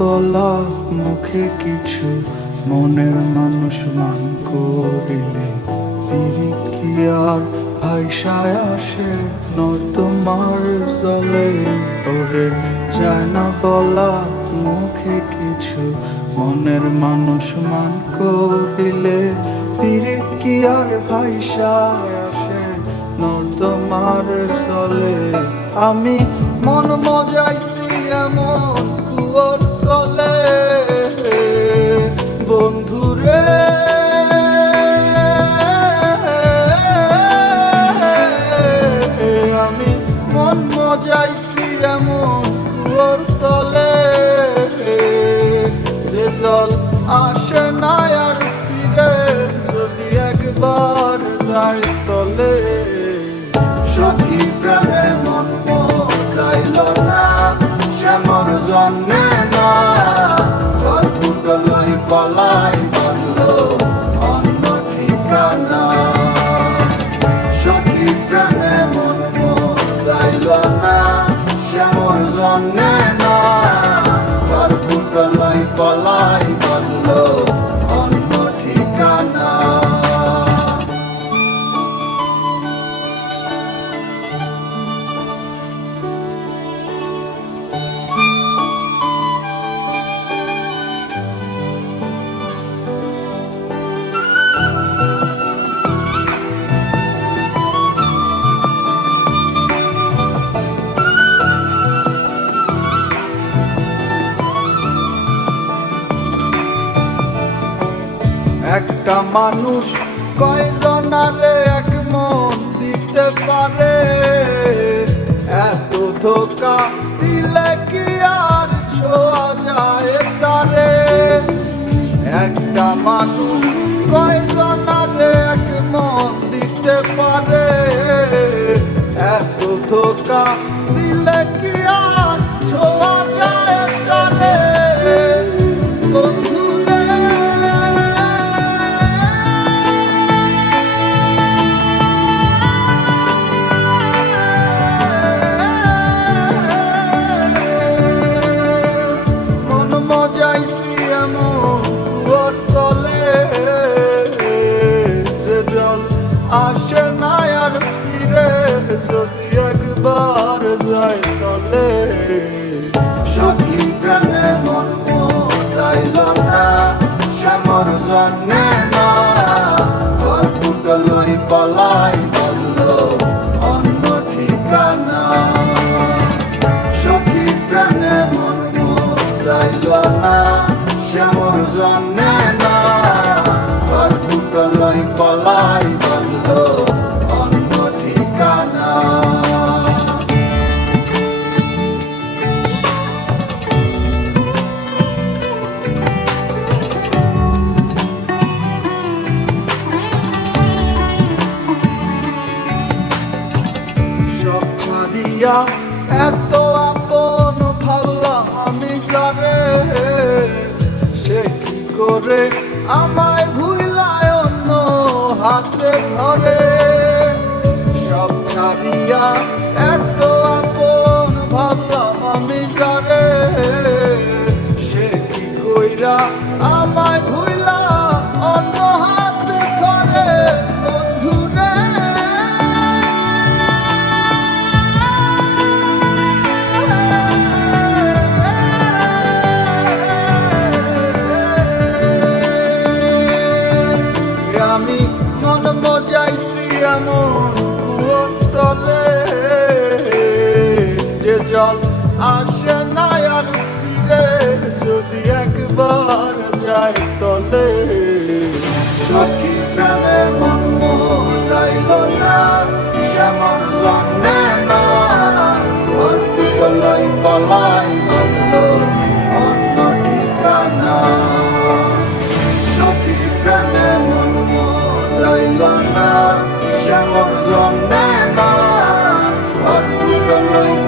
বলা মুখে কিছু মনের মানুষ মান করিলে পিরিত কি আর ভাইসায় আসে নর্দমার জলে। ওরে যায় না বলা মুখে কিছু মনের মানুষ মান করিলে পিরিত কি আর ভাইসায় আসে নর্দমার জলে। আমি মন মজাইছি এমন কুয়োর তলে বন্ধুরে, আমি মন মজাইছি এমন কুয়োর তলে যে জল আসে না আর ফিরে যদি একবার যায় তলে। সখী প্রেমে মন মজাইল না সে মোর জন্মে না, ঘর ফুটলই পলাই বলল অন্য ঠিকানা। সখী প্রেমে মন মজাইল না সে মোর জন্মে না, ঘর ফুটলই পলাই বলল অন্য ঠিকানা। একটা মানুষ কয়জনারে এক মন দিতে পারে, এত ধোঁকা দিলে কি আর ছোঁয়া যায় তারে। একটা মানুষ কয়জনারে এক মন দিতে পারে, এত ধোঁকা দিলে কি আর ছোঁয়া যায় তারে। মজাইছি এমন কুয়োর তলে যে জল আসে না আর ফিরে যদি একবার যায় তলে। সখী প্রেমে মন মজাইল না সে মোর জন্মে না, ঘর ফুটলই পলাই বলল অন্য ঠিকানা। সখী প্রেমে মন মজাইল না সে মোর জন্মে না, ঘর ফুটলই পলাই বলল অন্য ঠিকানা। সব ছাড়িয়া এত আপন ভাবলাম আমি যারে, সে কি করে আমায় ভুলায় অন্য হাতে ধরে। সব ছাড়িয়া এত আপন ভাবলাম আমি যারে, সে কি কইরা আমায় ভুলা অন্য হাতে ধরে। বন্ধুরে আমি মন মজাইছি এমন কুয়োর তলে যে জল আসে না আর ফিরে যদি একবার যায় তলে। সখী প্রেমে মন মজাইল না সে মোর জন্মে না, ঘর ফুটলই পলাই বলল অন্য ঠিকানা। মোর জন্মে না ঘর